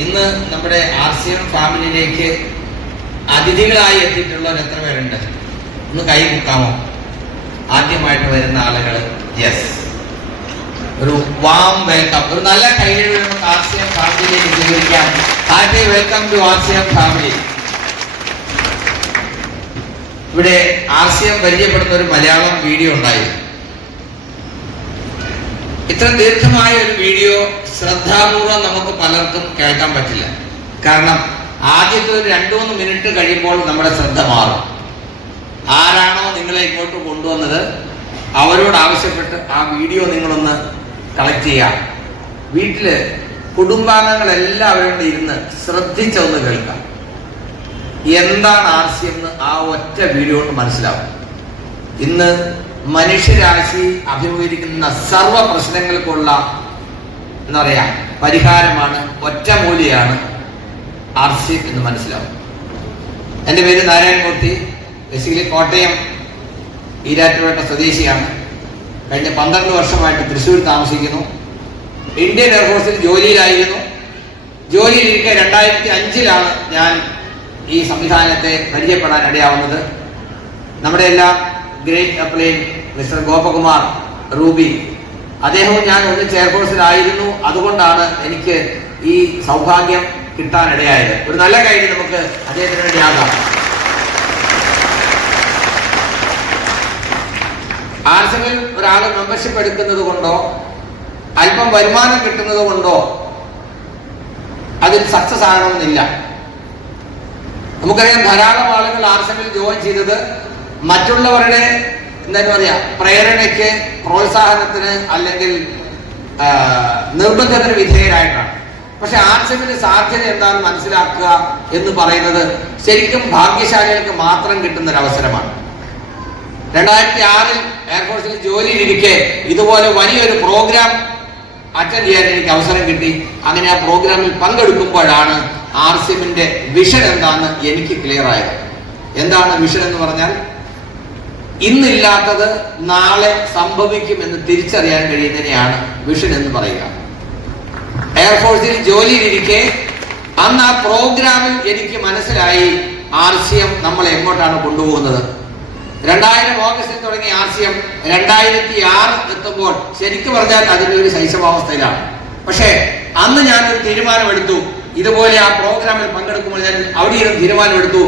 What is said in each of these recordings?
ഇന്ന് നമ്മുടെ R C M ഫാമിലിയിലേക്ക് അതിഥികളായി എത്തിയിട്ടുള്ളവർ എത്ര പേരുണ്ട്? ഒന്ന് കൈ മുക്കാമോ? ആദ്യമായിട്ട് വരുന്ന ആളുകൾ യെസ് ഒരു വാം വെൽക്കം ഒരു നല്ല നമുക്ക് ആർ സി എം ഫാമിലിയിലേക്ക് സ്വീകരിക്കാം. Happy welcome to R C M family ഇവിടെ ആർ സി എം പരിചയപ്പെടുന്ന ഒരു മലയാളം വീഡിയോ ഉണ്ടായി. ഇത്ര ദീർഘമായ ഒരു വീഡിയോ ശ്രദ്ധാപൂർവം നമുക്ക് പലർക്കും കേൾക്കാൻ പറ്റില്ല. കാരണം ആദ്യത്തെ ഒരു രണ്ടു മൂന്ന് മിനിറ്റ് കഴിയുമ്പോൾ നമ്മുടെ ശ്രദ്ധ മാറും. ആരാണോ നിങ്ങളെ ഇങ്ങോട്ട് കൊണ്ടുവന്നത് അവരോട് ആവശ്യപ്പെട്ട് ആ വീഡിയോ നിങ്ങളൊന്ന് കളക്ട് ചെയ്യാം. വീട്ടിൽ കുടുംബാംഗങ്ങൾ എല്ലാവരും കൂടെ ഇരുന്ന് ശ്രദ്ധിച്ചൊന്ന് കേൾക്കാം. എന്താണ് ആർ എന്ന് ആ ഒറ്റ വീഡിയോ കൊണ്ട് മനസ്സിലാവും. ഇന്ന് മനുഷ്യരാശി അഭിമുഖീകരിക്കുന്ന സർവ പ്രശ്നങ്ങൾക്കുള്ള എന്താ പറയാ പരിഹാരമാണ് ഒറ്റമൂലിയാണ് ആർ സി എന്ന് മനസ്സിലാവും. എന്റെ പേര് നാരായണമൂർത്തി. ബേസിക്കലി കോട്ടയം ഈരാറ്റുപേട്ട സ്വദേശിയാണ്. കഴിഞ്ഞ പന്ത്രണ്ട് വർഷമായിട്ട് തൃശ്ശൂർ താമസിക്കുന്നു. ഇന്ത്യൻ എയർഫോഴ്സിൽ ജോലിയിലായിരുന്നു. ജോലിയിലിരിക്കെ രണ്ടായിരത്തി അഞ്ചിലാണ് ഞാൻ ഈ സംവിധാനത്തെ പരിചയപ്പെടാൻ ഇടയാവുന്നത്. നമ്മുടെ എല്ലാം great upline mister Gopakumar ruby അദ്ദേഹവും ഞാൻ ഒന്ന് ചെയർപേഴ്സണായിരുന്നു അതുകൊണ്ടാണ് എനിക്ക് ഈ സൗഭാഗ്യം കിട്ടാനിടയായത്. ഒരു നല്ല കാര്യം നമുക്ക് അദ്ദേഹത്തിന് വേണ്ടി ആകാം. ആർസെങ്കിൽ ഒരാൾ മെമ്പർഷിപ്പ് എടുക്കുന്നത് കൊണ്ടോ അല്പം വരുമാനം കിട്ടുന്നത് കൊണ്ടോ അതിൽ സക്സസ് ആകണമെന്നില്ല. നമുക്കറിയാം ധാരാളം ആളുകൾ ആർസെനിൽ ജോയിൻ ചെയ്തത്. മറ്റുള്ളവരുടെ എന്താ പറയാ പ്രേരണയ്ക്ക് പ്രോത്സാഹനത്തിന് അല്ലെങ്കിൽ നിർബന്ധത്തിന് വിധേയരായിട്ടാണ്. പക്ഷെ ആർട്സിന്റെ സാധ്യത എന്താണെന്ന് മനസ്സിലാക്കുക എന്ന് പറയുന്നത് ശരിക്കും ഭാഗ്യശാലികൾക്ക് മാത്രം കിട്ടുന്ന ഒരു അവസരമാണ് രണ്ടായിരത്തി ആറിൽ എയർഫോഴ്സിൽ ജോലിയിലിരിക്കെ ഇതുപോലെ വലിയൊരു പ്രോഗ്രാം അറ്റൻഡ് ചെയ്യാൻ എനിക്ക് അവസരം കിട്ടി. അങ്ങനെ ആ പ്രോഗ്രാമിൽ പങ്കെടുക്കുമ്പോഴാണ് ആർ സി എമ്മിന്റെ വിഷൻ എന്താണെന്ന് എനിക്ക് ക്ലിയർ ആയത്. എന്താണ് വിഷൻ എന്ന് പറഞ്ഞാൽ ഇന്നില്ലാത്തത് നാളെ സംഭവിക്കുമെന്ന് തിരിച്ചറിയാൻ കഴിയുന്നതിനെയാണ് വിഷൻ എന്ന് പറയുക. എയർഫോഴ്സിൽ ജോലിയിലിരിക്കെ അന്ന് ആ പ്രോഗ്രാമിൽ എനിക്ക് മനസ്സിലായി ആർ സി എം നമ്മൾ എങ്ങോട്ടാണ് കൊണ്ടുപോകുന്നത്. രണ്ടായിരം ഓഗസ്റ്റിൽ തുടങ്ങിയ ആർ സി എം രണ്ടായിരത്തി ആറ് എത്തുമ്പോൾ ശരിക്കും പറഞ്ഞാൽ അതിന്റെ ഒരു ശൈശവാവസ്ഥയിലാണ്. പക്ഷേ അന്ന് ഞാൻ ഒരു തീരുമാനമെടുത്തു. ഇതുപോലെ ആ പ്രോഗ്രാമിൽ പങ്കെടുക്കുമ്പോൾ ഞാൻ അവിടെ ഇരുന്ന് തീരുമാനമെടുത്തു.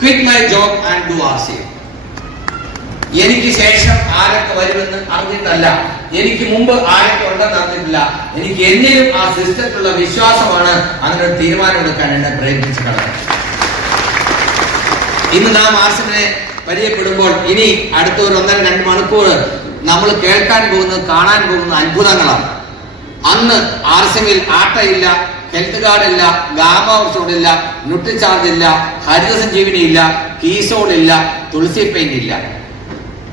Quit my job and do R C M എനിക്ക് ശേഷം ആരൊക്കെ വരുമെന്ന് അറിഞ്ഞിട്ടല്ല. എനിക്ക് മുമ്പ് ആരൊക്കെ ഉണ്ടെന്ന് അറിഞ്ഞിട്ടില്ല. എനിക്ക് എന്നിലും ആ സിസ്റ്റത്തിലുള്ള വിശ്വാസമാണ് അങ്ങനെ ഒരു തീരുമാനമെടുക്കാൻ എന്നെ പ്രേരിപ്പിച്ചു കളയാം ഇന്ന് നാം ആർസിനെ പരിചയപ്പെടുമ്പോൾ ഇനി അടുത്ത ഒരു ഒന്നര രണ്ട് മണിക്കൂർ നമ്മൾ കേൾക്കാൻ പോകുന്നത് കാണാൻ പോകുന്ന അത്ഭുതങ്ങളാണ്. അന്ന് ആർസിംഗിൽ ആട്ടയില്ല ഹെൽത്ത് കാർഡ് ഇല്ല ഗാമ ഔഷധം ഇല്ല ന്യൂട്രിചാർജ് ഇല്ല ഹരിത സഞ്ജീവിനി ഇല്ല കീസോൾ ഇല്ല തുളസി പെയിന്റ് ഇല്ല.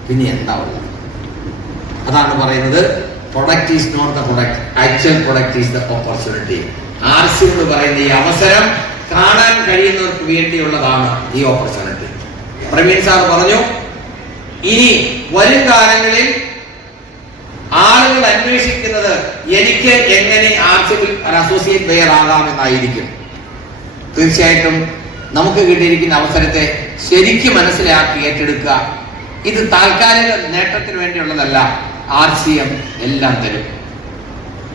പിന്നെ എന്താ ഉള്ളത് അതാണ് പറയുന്നത് product is not the product actual product is the opportunity R C എന്ന് പറയുന്ന ഈ അവസരം കാണാൻ കഴിയുന്നവർക്ക് വേണ്ടിയുള്ളതാണ് ഈ ഓപ്പർച്യൂണിറ്റി പ്രവീൺ സാർ പറഞ്ഞു ഇനി വരും കാലങ്ങളിൽ ആളുകൾ അന്വേഷിക്കുന്നത് എനിക്ക് എങ്ങനെ ആർസിബിൽ ഒരു അസോസിയേറ്റ് പ്ലെയർ ആകാമെന്നായിരിക്കും തീർച്ചയായിട്ടും നമുക്ക് കിട്ടിയിരിക്കുന്ന അവസരത്തെ ശരിക്കും മനസ്സിലാക്കി ഏറ്റെടുക്കുക ഇത് താൽക്കാലിക നേട്ടത്തിന് വേണ്ടിയുള്ളതല്ല ആർ സി എം എല്ലാം തരും.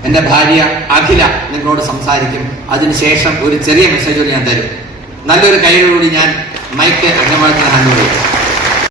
എന്റെ ഭാര്യ അഖില നിങ്ങളോട് സംസാരിക്കും. അതിനുശേഷം ഒരു ചെറിയ മെസ്സേജ് ഞാൻ തരും. നല്ലൊരു കൈയോടുകൂടി ഞാൻ മൈക്ക് അംഗമാക്കി ഹാൻഡ് ചെയ്യും.